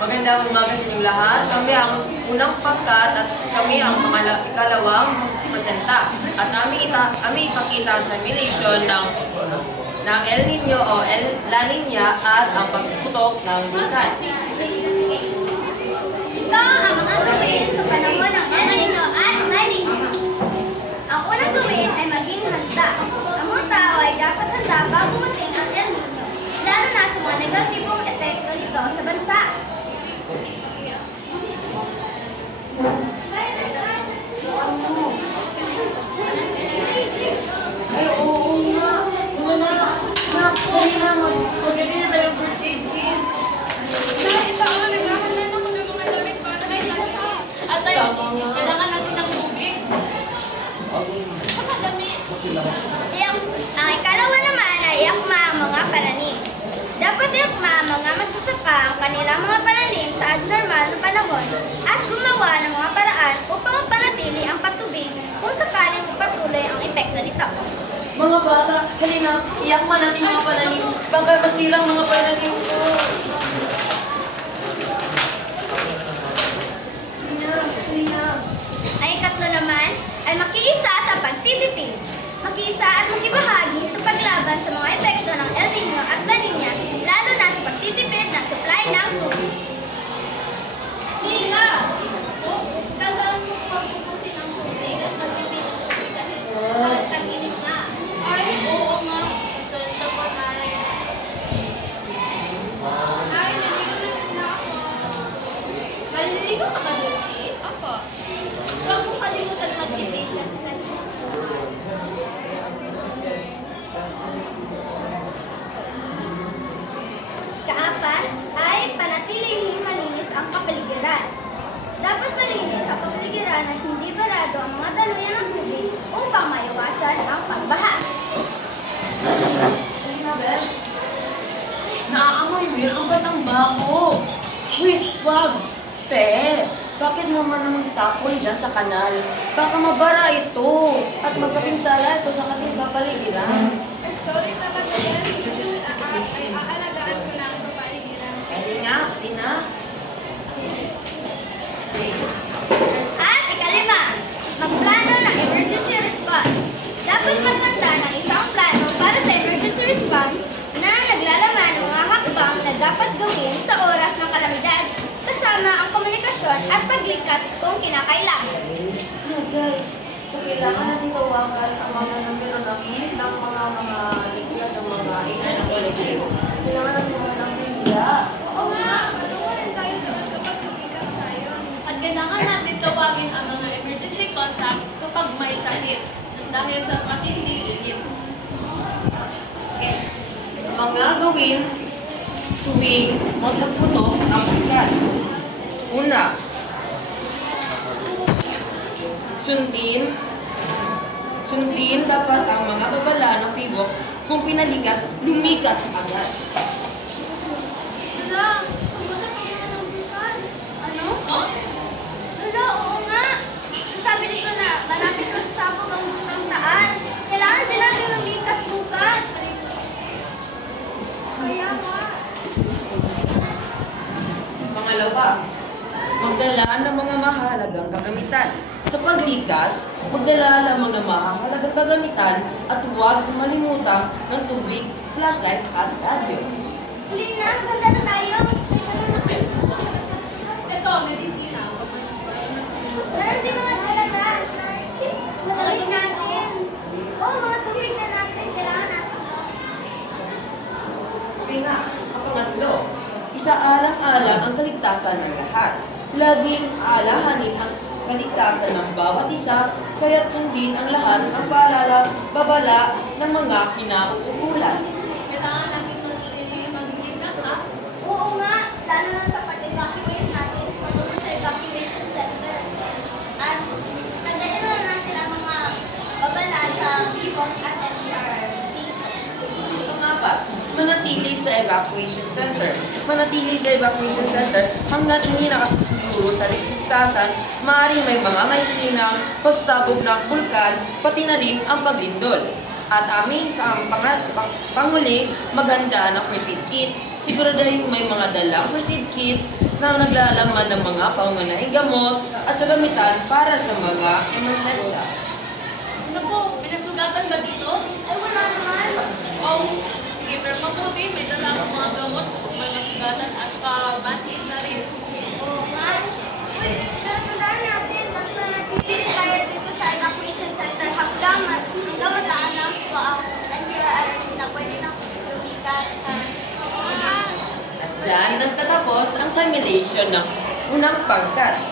Magandang umaga sa inyong lahat. Kami ang unang pangkat at kami ang ikalawang presenta. At aming ipakita ang simulation ng El Nino o La Nina at ang pagputok ng bukas. Ito ang mga gawin sa panahon ng El Nino at La Nina. Ang unang gawin ay maging handa. Ang mga tao ay dapat handa bago mating ang El Nino, lalo na sa mga negatibong epekto nito sa bansa. Ay, oo nga. Dali na. Magdali na tayo first aid kit. At tayo, kailangan natin ng tubig. Ang ikalawa naman ay iakma ang mga pananim. Dapat iakma ang mga magsasaka ang kanilang mga pananim sa abnormal na panahon at gumawa ng mga paraan upang mapanatili ang patubig kung sakaling magpatuloy ang epekto nito. Mga bata, halina. Iyak man natin mga pananim. Baka masirang mga pananim ko. Halina. Ang ikatlo naman ay makiisa sa pagtitipid. Makiisa at makibahagi sa paglaban sa mga epekto ng El Nino at La Nina, lalo na sa pagtitipid ng supply ng tubig. Tina! Talagang pagpupusin ang tubig at magpipit ng tubig at tag-init na. Ay, oo nga. Pasensya po tayo. Ay, naliligo na ako. Naliligo ka ba, Lucy? Opo. Huwag mo kalimutan mag-ibig kasi Kaapat ay panatilihing malinis ang kapaligiran. Dapat malinis ang kapaligiran at hindi barado ang mga daluyan ng tubig upang maiwasan ang pagbaha. Halina, Bel. Naaamoy mo yun. Ang batang bako. Wait, wag. Te, bakit mo naman itapon dyan sa kanal? Baka mabara ito. At magkapinsala ito sa kating kapaligiran. Ay, sorry talaga yan. Ay, aalagaan ko lang sa paligiran. Halina, Tina. At ikalima, magplano ng emergency response. Dapat maghanda ng isang plano para sa emergency response na naglalaman ng mga hakbang na dapat gawin sa oras ng kalamidad, kasama ang komunikasyon at paglikas kung kinakailangan. Guys, so kailangan natin tawagan ang mga numero ng unit ng mga liquid ng mga ilan ng electric. Kailangan natin mga ng media. Oo nga, masukurin tayo doon kapag lumikas tayo. At kailangan natin tawagin ang mga emergency contacts kapag may sakit dahil sa matinding init. Mga gawin tuwing magputok ng bukas. Una, sundin dapat ang mga babala ng fibok kung pinaligas, lumikas agad. Wala, pumunta pa yun ng bukas. Ano? Oh? Wala, oo nga. Sabi nito na malapit na sa sabog ang butang taan. Kailangan din natin lumikas bukas. Kaya nga. Pangalawa, magdala ng mga mahalagang kagamitan. Sa paglikas, magdala lamang ng mahalagang kagamitan at huwag malimutan ng tubig, flashlight at radio. Huli na, maganda na tayo. Ito, medisina. Meron din mga dalaga. Magamit natin. Oo, mga tubig na natin. Kailangan natin. Okay nga, ang pangatlo, isaalang-alang ang kaligtasan ng lahat. Laging alahanin ang kaligtasan ng bawat isa, kaya't sundin ang lahat ang babala ng mga kinauukulan. Kailangan natin mag-igas, ah. Oo nga, lalo na sa pag-evacuate natin patungo sa evacuation center. At tandaan na natin ang mga babala sa VBOS at NDRC. Ito nga pa, manatili sa evacuation center. Manatili sa evacuation center hanggang hindi nakasiguro sa ligtasan, maaaring may mga mahihinang pagsabog ng bulkan, pati na rin ang paglindol. At aming sa panghuli, maghanda ng first aid kit. Siguraduhin may mga dalang first aid kit na naglalaman ng mga pangunahing gamot at kagamitan para sa mga emerhensya. Ano po, may nasugatan ba dito? Ay, wala naman. Oh, sige, pero mabuti, may dala akong mga gamot kung may nasugatan at pa-band-aid na rin. Oo nga. Uy, tandaan natin, basta natitili tayo dito sa evacuation center hanggang mag-a-announce ko ang NDRRC na pwede na lumikas. At dyan nagtatapos ang simulation ng unang pangkat.